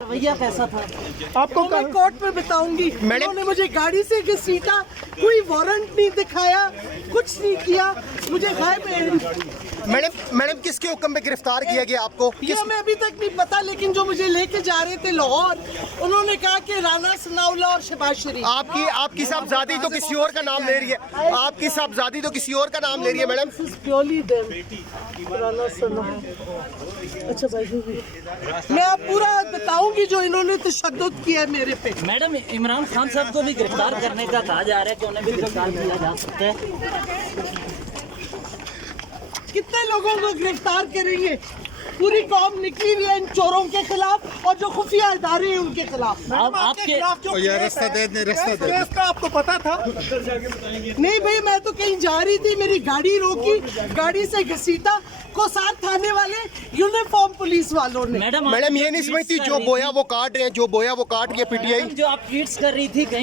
रवैया कैसा था आपको मैं कोर्ट में बताऊंगी। उन्होंने मुझे गाड़ी से घसीटा, कोई वारंट नहीं दिखाया, कुछ नहीं किया, मुझे मैडम किसके हुक्म पे गिरफ्तार किया गया आपको? ये हमें अभी तक नहीं पता, लेकिन जो मुझे लेके जा रहे थे लाहौर, उन्होंने कहा कि राना सनाउल्लाह और शहबाज शरीफ। आपकी साहबजादी तो किसी और का नाम ले रही है, आपकी साहबजादी तो किसी और का नाम ले रही है मैडम। राना सनाउल्लाह। अच्छा भाई, मैं आप पूरा बताऊंगी जो इन्होंने तशद्दुद किया है मेरे पे। मैडम, इमरान खान साहब को भी गिरफ्तार करने का कहा जा रहा है कि उन्हें भी गिरफ्तार किया जा सकता है। कितने लोगों को गिरफ्तार करेंगे? पूरी कौम निकली हुई है इन चोरों के खिलाफ और जो खुफिया इदारे हैं उनके खिलाफ। आपके रास्ता दे इसका आपको पता था? नहीं भाई, मैं तो कहीं जा रही थी, मेरी गाड़ी रोकी, गाड़ी से घसीटा को साथ थाने वाले यूनिफॉर्म पुलिस वालों ने। मैडम ये नहीं समझती जो बोया वो काट रहे हैं, जो बोया वो काट रही है पीटीआई। जो आप ट्वीट्स कर रही थी